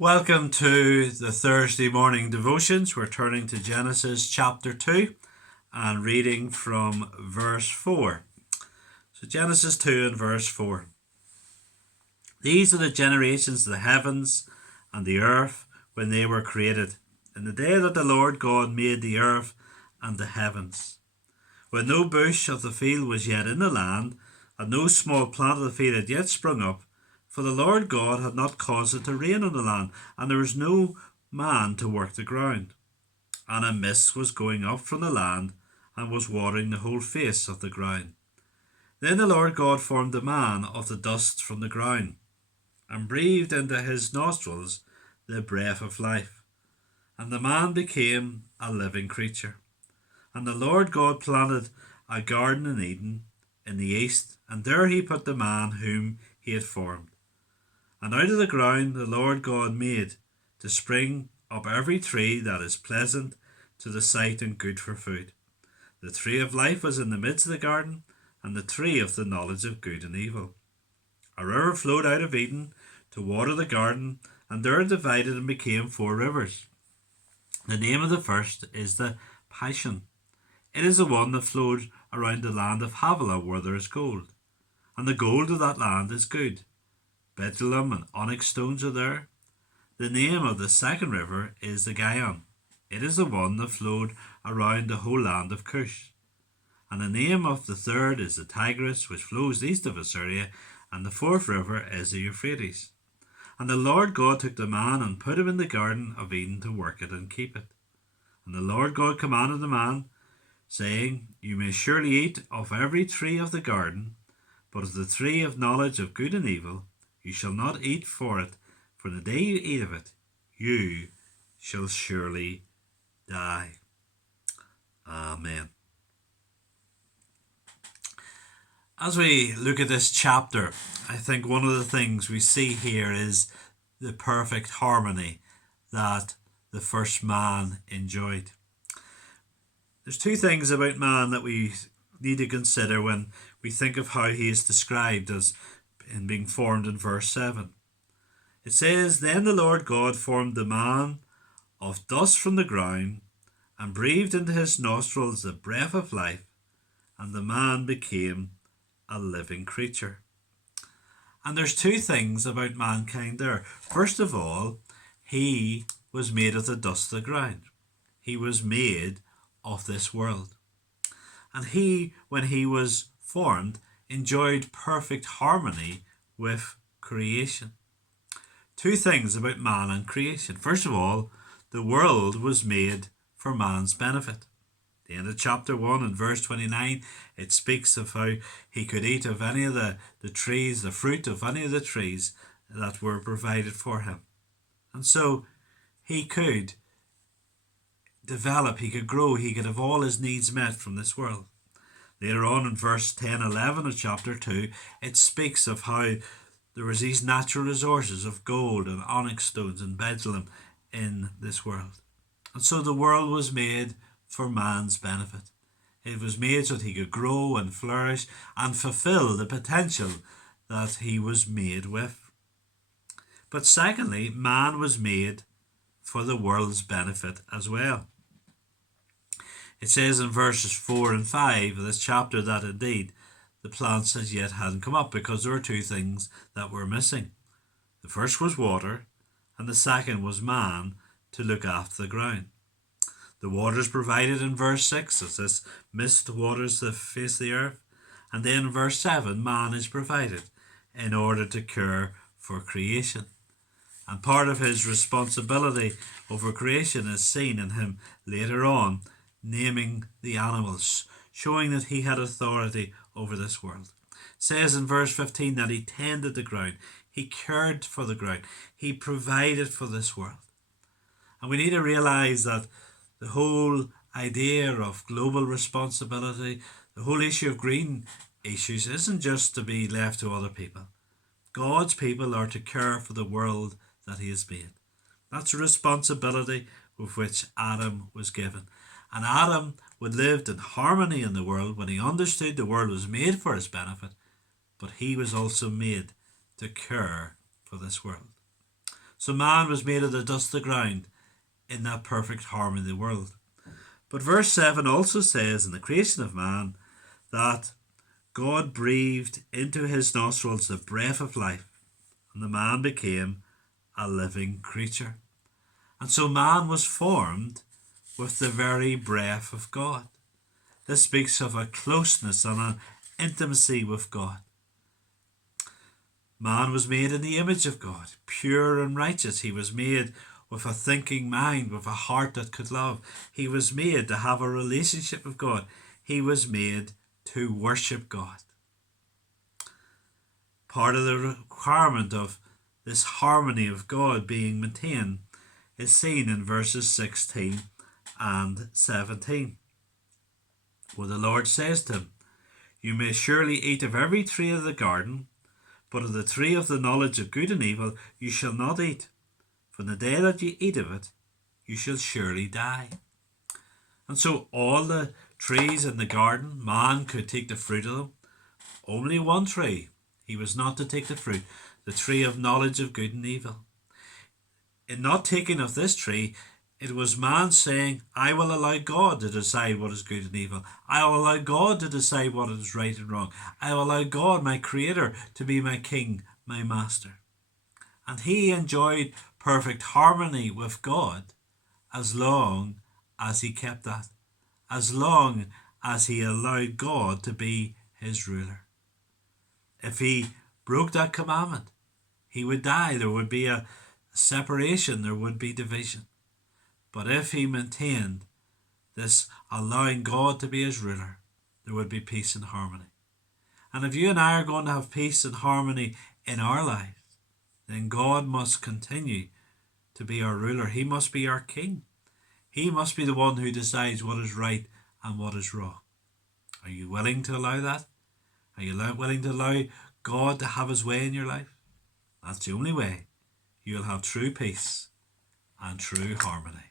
Welcome to the Thursday morning devotions. We're turning to Genesis chapter 2 and reading from verse 4. So, Genesis 2 and verse 4. These are the generations of the heavens and the earth when they were created, in the day that the Lord God made the earth and the heavens, when no bush of the field was yet in the land, and no small plant of the field had yet sprung up, for the Lord God had not caused it to rain on the land, and there was no man to work the ground. And a mist was going up from the land, and was watering the whole face of the ground. Then the Lord God formed the man of the dust from the ground, and breathed into his nostrils the breath of life, and the man became a living creature. And the Lord God planted a garden in Eden in the east, and there he put the man whom he had formed. And out of the ground the Lord God made to spring up every tree that is pleasant to the sight and good for food. The tree of life was in the midst of the garden, and the tree of the knowledge of good and evil. A river flowed out of Eden to water the garden, and there it divided and became 4 rivers. The name of the first is the Pishon. It is the one that flowed around the land of Havilah, where there is gold. And the gold of that land is good. Bdellium and onyx stones are there. The name of the second river is the Gihon. It is the one that flowed around the whole land of Cush. And the name of the third is the Tigris, which flows east of Assyria, and the fourth river is the Euphrates. And the Lord God took the man and put him in the garden of Eden to work it and keep it. And the Lord God commanded the man, saying, You may surely eat of every tree of the garden, but of the tree of knowledge of good and evil you shall not eat for it, for the day you eat of it, you shall surely die. Amen. As we look at this chapter, I think one of the things we see here is the perfect harmony that the first man enjoyed. There's 2 things about man that we need to consider when we think of how he is described as in being formed in verse 7. It says, Then the Lord God formed the man of dust from the ground, and breathed into his nostrils the breath of life, and the man became a living creature. And there's 2 things about mankind there. First of all, he was made of the dust of the ground. He was made of this world. And he, when he was formed, enjoyed perfect harmony with creation. 2 things about man and creation. First of all, the world was made for man's benefit. At the end of chapter 1 and verse 29, it speaks of how he could eat of any of the trees, the fruit of any of the trees that were provided for him. And so he could develop, he could grow, he could have all his needs met from this world. Later on in verse 10-11 of chapter 2, it speaks of how there was these natural resources of gold and onyx stones and bdellium in this world. And so the world was made for man's benefit. It was made so that he could grow and flourish and fulfill the potential that he was made with. But secondly, man was made for the world's benefit as well. It says in verses 4 and 5 of this chapter that indeed the plants as yet hadn't come up because there were 2 things that were missing. The first was water, and the second was man to look after the ground. The water is provided in verse 6 as this mist waters the face of the earth, and then in verse 7 man is provided in order to care for creation. And part of his responsibility over creation is seen in him later on naming the animals, showing that he had authority over this world. It says in verse 15 that he tended the ground, he cared for the ground, he provided for this world. And we need to realize that the whole idea of global responsibility, the whole issue of green issues isn't just to be left to other people. God's people are to care for the world that he has made. That's a responsibility with which Adam was given. And Adam would lived in harmony in the world when he understood the world was made for his benefit, but he was also made to care for this world. So man was made of the dust of the ground in that perfect harmony of the world. But verse 7 also says in the creation of man that God breathed into his nostrils the breath of life, and the man became a living creature. And so man was formed with the very breath of God. This speaks of a closeness and an intimacy with God. Man was made in the image of God, pure and righteous. He was made with a thinking mind, with a heart that could love. He was made to have a relationship with God. He was made to worship God. Part of the requirement of this harmony of God being maintained is seen in verses 16 and 17, where the Lord says to him, "You may surely eat of every tree of the garden, but of the tree of the knowledge of good and evil you shall not eat. From the day that you eat of it, you shall surely die." And so all the trees in the garden, man could take the fruit of them. Only one tree he was not to take the fruit, the tree of knowledge of good and evil. In not taking of this tree, it was man saying, "I will allow God to decide what is good and evil. I will allow God to decide what is right and wrong. I will allow God, my creator, to be my king, my master." And he enjoyed perfect harmony with God as long as he kept that, as long as he allowed God to be his ruler. If he broke that commandment, he would die. There would be a separation, there would be division. But if he maintained this allowing God to be his ruler, there would be peace and harmony. And if you and I are going to have peace and harmony in our lives, then God must continue to be our ruler. He must be our king. He must be the one who decides what is right and what is wrong. Are you willing to allow that? Are you willing to allow God to have his way in your life? That's the only way you'll have true peace and true harmony.